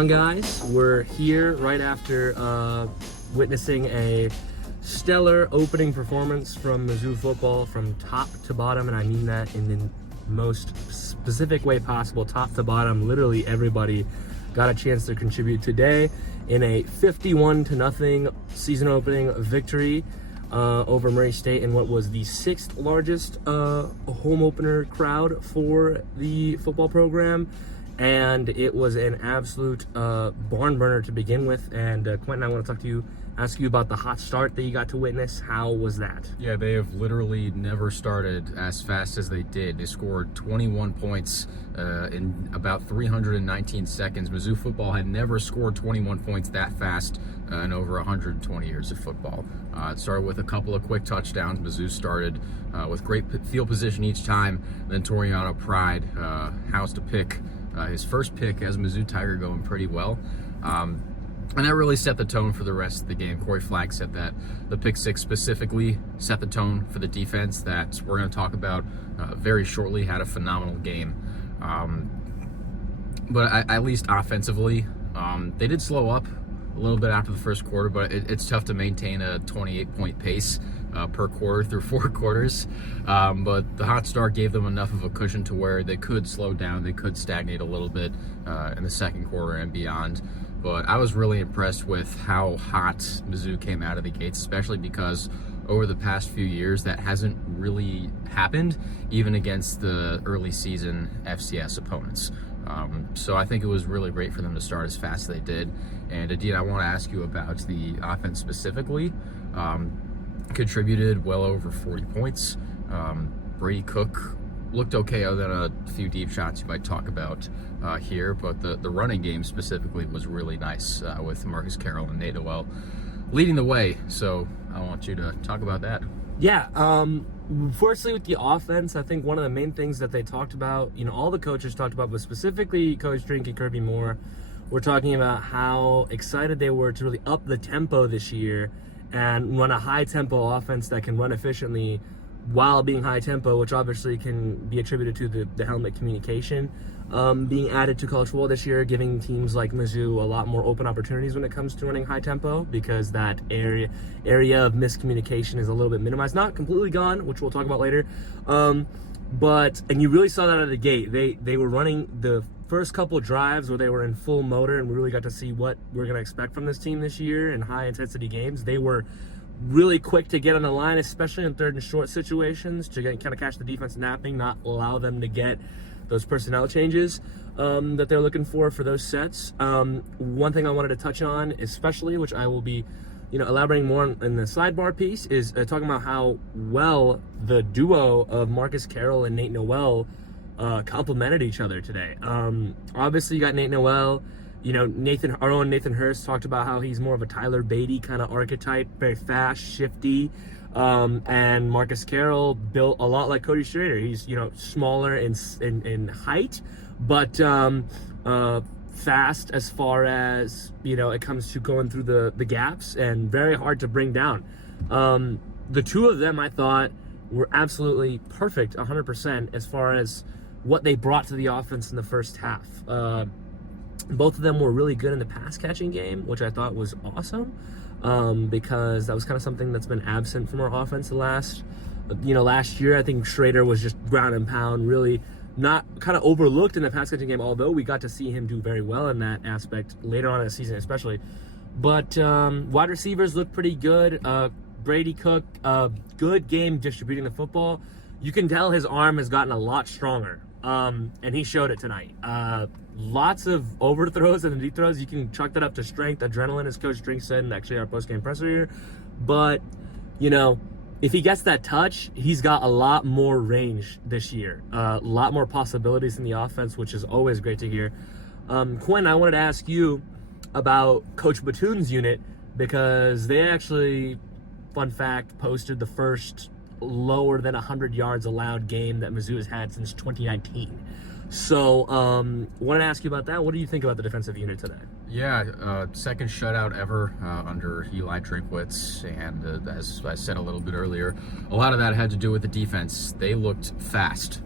on, guys? We're here right after witnessing a stellar opening performance from Mizzou football from top to bottom, and I mean that in the most specific way possible, top to bottom. Literally everybody got a chance to contribute today in a 51-0 season opening victory over Murray State in what was the 6th largest home opener crowd for the football program. And it was an absolute barn burner to begin with. And Quinten, I want to talk to you, ask you about the hot start that you got to witness. How was that? Yeah, they have literally never started as fast as they did. They scored 21 points in about 319 seconds. Mizzou football had never scored 21 points that fast in over 120 years of football. It started with a couple of quick touchdowns. Mizzou started with great field position each time. Then Toriano Pride housed a pick. His first pick as Mizzou Tiger going pretty well. And that really set the tone for the rest of the game. Corey Flagg said that the pick six specifically set the tone for the defense that we're going to talk about very shortly. Had a phenomenal game. But at least offensively, they did slow up a little bit after the first quarter, but it's tough to maintain a 28-point pace per quarter through 4 quarters. But the hot start gave them enough of a cushion to where they could slow down, they could stagnate a little bit in the second quarter and beyond. But I was really impressed with how hot Mizzou came out of the gates, especially because over the past few years that hasn't really happened, even against the early season FCS opponents. So I think it was really great for them to start as fast as they did. And Adeen, I want to ask you about the offense specifically. Contributed well over 40 points. Brady Cook looked okay other than a few deep shots you might talk about here, but the running game specifically was really nice with Marcus Carroll and Nate Noel leading the way. So I want you to talk about that. Yeah, firstly with the offense, I think one of the main things that they talked about, all the coaches talked about, but specifically Coach Drink and Kirby Moore, were talking about how excited they were to really up the tempo this year and run a high-tempo offense that can run efficiently while being high-tempo, which obviously can be attributed to the helmet communication being added to college football this year, giving teams like Mizzou a lot more open opportunities when it comes to running high-tempo, because that area of miscommunication is a little bit minimized. Not completely gone, which we'll talk about later. And you really saw that out of the gate. They were running the first couple drives where they were in full motor, and we really got to see what we're going to expect from this team this year in high-intensity games. They were really quick to get on the line, especially in third and short situations, to kind of catch the defense napping, not allow them to get those personnel changes that they're looking for those sets. One thing I wanted to touch on, especially, which I will be elaborating more on in the sidebar piece, is talking about how well the duo of Marcus Carroll and Nate Noel complemented each other today. Obviously, you got Nate Noel. Our own Nathan Hurst talked about how he's more of a Tyler Beatty kind of archetype, very fast, shifty. And Marcus Carroll built a lot like Cody Schrader. He's, smaller in height, but fast as far as, it comes to going through the gaps, and very hard to bring down. The two of them, I thought, were absolutely perfect, 100%, as far as what they brought to the offense in the first half. Both of them were really good in the pass catching game, which I thought was awesome, because that was kind of something that's been absent from our offense last year. I think Schrader was just ground and pound, really not kind of overlooked in the pass catching game, although we got to see him do very well in that aspect later on in the season, especially. But wide receivers looked pretty good. Brady Cook, good game distributing the football. You can tell his arm has gotten a lot stronger, and he showed it tonight. Lots of overthrows and deep throws. You can chalk that up to strength, adrenaline, as Coach Drink said in actually our post-game presser here. But, if he gets that touch, he's got a lot more range this year. A lot more possibilities in the offense, which is always great to hear. Quinn, I wanted to ask you about Coach Batoon's unit, because they actually, fun fact, posted the first lower than 100 yards allowed game that Mizzou has had since 2019. So, wanted to ask you about that. What do you think about the defensive unit today? Yeah, second shutout ever under Eli Drinkwitz, and as I said a little bit earlier, a lot of that had to do with the defense. They looked fast.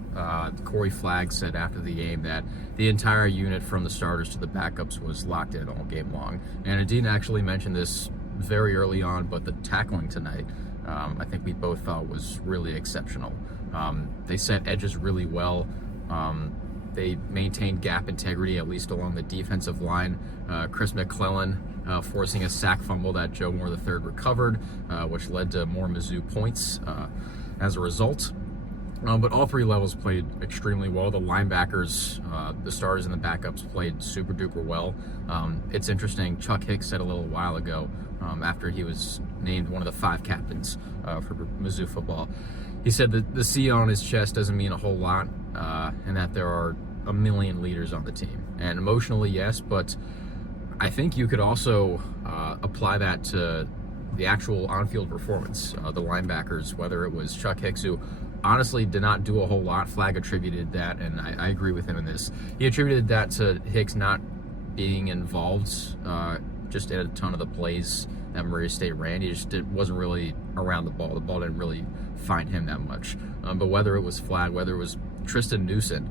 Corey Flagg said after the game that the entire unit from the starters to the backups was locked in all game long. And Adeen actually mentioned this very early on, but the tackling tonight, I think we both thought was really exceptional. They set edges really well. They maintained gap integrity, at least along the defensive line. Chris McClellan forcing a sack fumble that Joe Moore III recovered, which led to more Mizzou points as a result. But all three levels played extremely well. The linebackers, the starters and the backups played super duper well. It's interesting, Chuck Hicks said a little while ago, after he was named one of the 5 captains for Mizzou football, he said that the C on his chest doesn't mean a whole lot, and that there are a million leaders on the team. And emotionally, yes, but I think you could also apply that to the actual on-field performance. The linebackers, whether it was Chuck Hicks, who honestly did not do a whole lot. Flag attributed that, and I agree with him in this. He attributed that to Hicks not being involved just in a ton of the plays that Murray State ran. He just wasn't really around the ball. The ball didn't really find him that much. But whether it was Flag, whether it was Tristan Newson,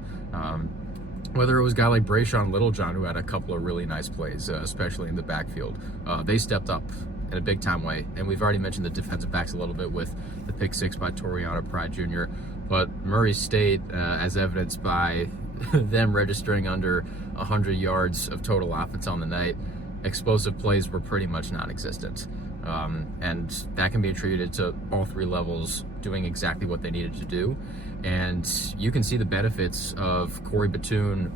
whether it was a guy like Brayshawn Littlejohn, who had a couple of really nice plays, especially in the backfield, they stepped up in a big-time way. And we've already mentioned the defensive backs a little bit with the pick 6 by Toriano Pride Jr., but Murray State, as evidenced by them registering under 100 yards of total offense on the night, explosive plays were pretty much non-existent. And that can be attributed to all 3 levels doing exactly what they needed to do. And you can see the benefits of Corey Batoon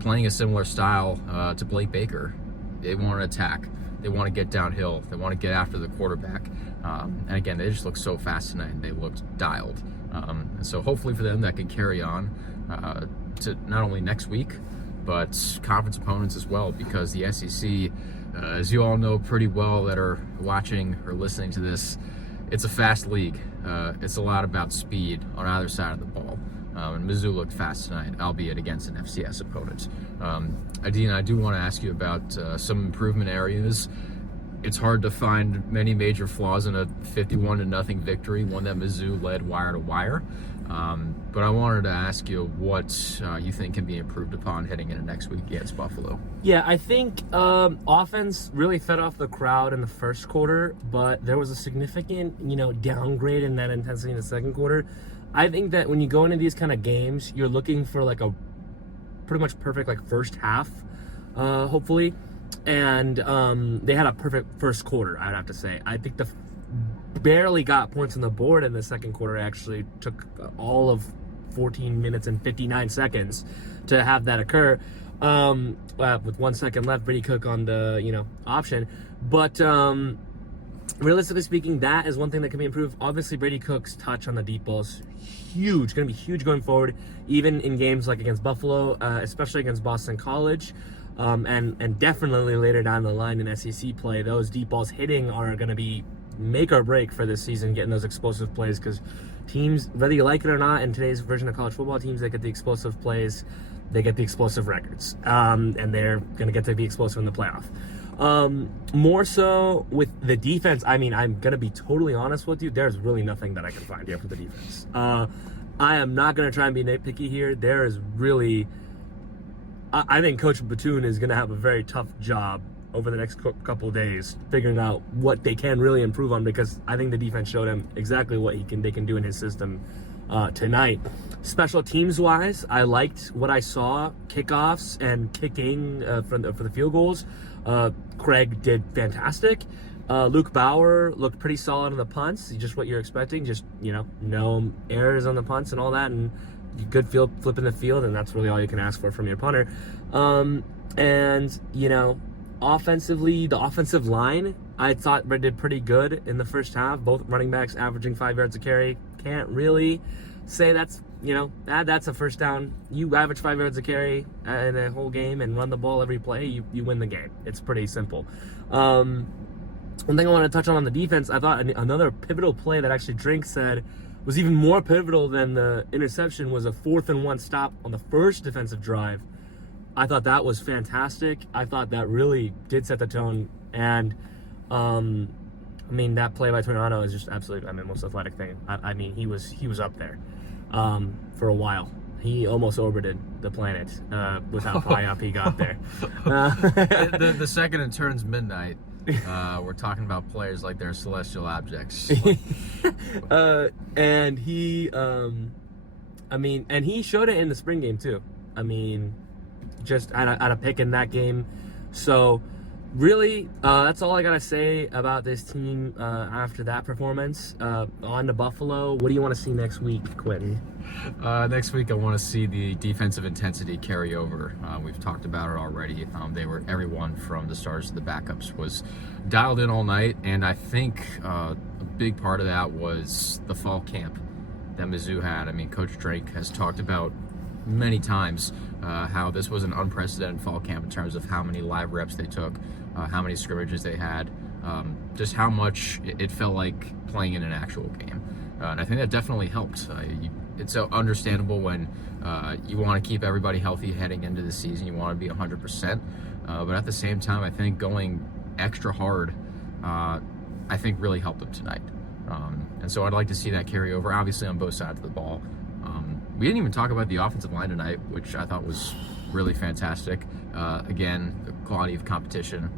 playing a similar style to Blake Baker. They want to attack. They want to get downhill. They want to get after the quarterback. And again, they just looked so fast tonight, and they looked dialed. And so hopefully for them, that can carry on to not only next week, but conference opponents as well, because the SEC, as you all know pretty well that are watching or listening to this, it's a fast league. It's a lot about speed on either side of the ball. And Mizzou looked fast tonight, albeit against an FCS opponent. Adeen, I do want to ask you about some improvement areas. It's hard to find many major flaws in a 51-0 victory, one that Mizzou led wire to wire. But I wanted to ask you what you think can be improved upon heading into next week against Buffalo. Yeah, I think offense really fed off the crowd in the first quarter, but there was a significant, downgrade in that intensity in the second quarter. I think that when you go into these kind of games, you're looking for like a pretty much perfect first half, hopefully. And they had a perfect first quarter, I'd have to say. I think barely got points on the board in the second quarter. Actually took all of 14 minutes and 59 seconds to have that occur. With 1 second left, Brady Cook on the option. But realistically speaking, that is one thing that can be improved. Obviously, Brady Cook's touch on the deep ball is huge. Going to be huge going forward, even in games like against Buffalo, especially against Boston College. And definitely later down the line in SEC play, those deep balls hitting are going to be make or break for this season, getting those explosive plays, because teams, whether you like it or not, in today's version of college football, teams that get the explosive plays, they get the explosive records, and they're going to get to be explosive in the playoff. More so with the defense, I'm going to be totally honest with you, there's really nothing that I can find here for the defense. I am not going to try and be nitpicky here. There is really... I think Coach Batoon is going to have a very tough job over the next couple of days figuring out what they can really improve on, because I think the defense showed him exactly what they can do in his system tonight. Special teams wise, I liked what I saw. Kickoffs and kicking for the field goals. Craig did fantastic. Luke Bauer looked pretty solid on the punts, just what you're expecting. Just no errors on the punts and all that, and good flip in the field, and that's really all you can ask for from your punter. And offensively, the offensive line I thought did pretty good in the first half. Both running backs averaging 5 yards a carry. Can't really say that's that's a first down. You average 5 yards a carry in a whole game and run the ball every play, you win the game. It's pretty simple. One thing I want to touch on the defense, I thought another pivotal play that actually Drink said was even more pivotal than the interception was a 4th and 1 stop on the first defensive drive. I thought that was fantastic. I thought that really did set the tone. And, that play by Toriano is just absolutely, most athletic thing. He was up there for a while. he almost orbited the planet with how high up he got there. The second it turns midnight, we're talking about players like they're celestial objects. And he, and he showed it in the spring game too. I mean, just at a pick in that game. So really, that's all I gotta say about this team after that performance. On to Buffalo. What do you want to see next week, Quinten? Next week, I want to see the defensive intensity carry over. We've talked about it already. Everyone from the starters to the backups was dialed in all night, and I think a big part of that was the fall camp that Mizzou had. I mean, Coach Drake has talked about many times how this was an unprecedented fall camp in terms of how many live reps they took, how many scrimmages they had, just how much it felt like playing in an actual game. And I think that definitely helped. It's so understandable when you want to keep everybody healthy heading into the season. You want to be 100%. But at the same time, I think going extra hard, I think really helped them tonight. And so I'd like to see that carry over, obviously on both sides of the ball. We didn't even talk about the offensive line tonight, which I thought was really fantastic. Again, the quality of competition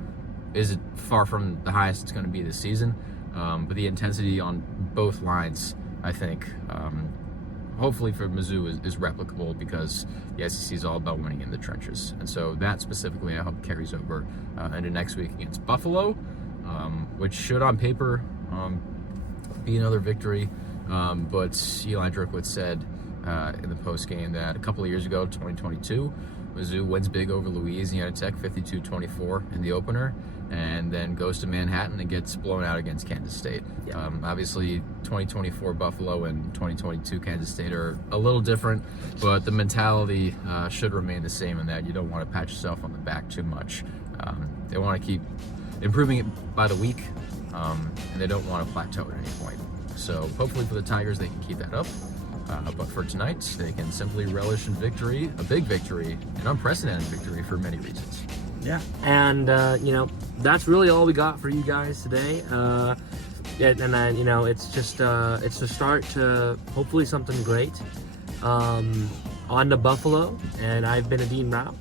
is far from the highest it's going to be this season, but the intensity on both lines, I think, hopefully for Mizzou is replicable, because the SEC is all about winning in the trenches. And so that specifically, I hope carries over into next week against Buffalo, which should on paper be another victory. But Eli Drinkwitz said in the post game that a couple of years ago, 2022, Mizzou wins big over Louisiana Tech 52-24 in the opener, and then goes to Manhattan and gets blown out against Kansas State. Yeah. Obviously, 2024 Buffalo and 2022 Kansas State are a little different, but the mentality should remain the same in that you don't want to pat yourself on the back too much. They want to keep improving it by the week, and they don't want to plateau at any point. So hopefully for the Tigers, they can keep that up. But for tonight, they can simply relish in victory, a big victory, an unprecedented victory for many reasons. Yeah, and that's really all we got for you guys today. And then it's just it's a start to hopefully something great. On to Buffalo, and I've been Adeen Rao.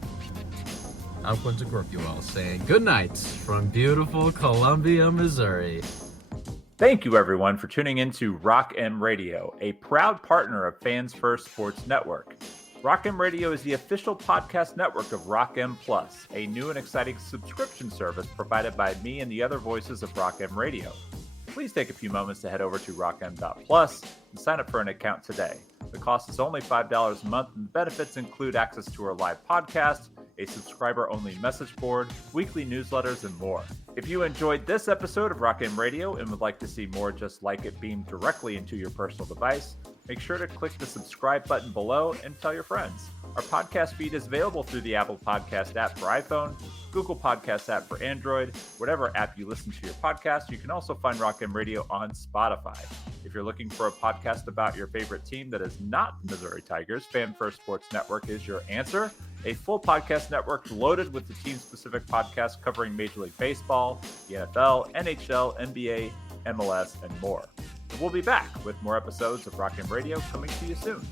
I'm Quinten saying good night from beautiful Columbia, Missouri. Thank you, everyone, for tuning in to Rock M Radio, a proud partner of Fans First Sports Network. Rock M Radio is the official podcast network of Rock M Plus, a new and exciting subscription service provided by me and the other voices of Rock M Radio. Please take a few moments to head over to rockm.plus and sign up for an account today. The cost is only $5 a month, and the benefits include access to our live podcast, a subscriber-only message board, weekly newsletters, and more. If you enjoyed this episode of Rock M Radio and would like to see more just like it beamed directly into your personal device, make sure to click the subscribe button below and tell your friends. Our podcast feed is available through the Apple Podcast app for iPhone, Google Podcast app for Android, whatever app you listen to your podcast. You can also find Rock M Radio on Spotify. If you're looking for a podcast about your favorite team that is not the Missouri Tigers, Fan First Sports Network is your answer. A full podcast network loaded with the team-specific podcasts covering Major League Baseball, the NFL, NHL, NBA, MLS, and more. And we'll be back with more episodes of Rock M Radio coming to you soon.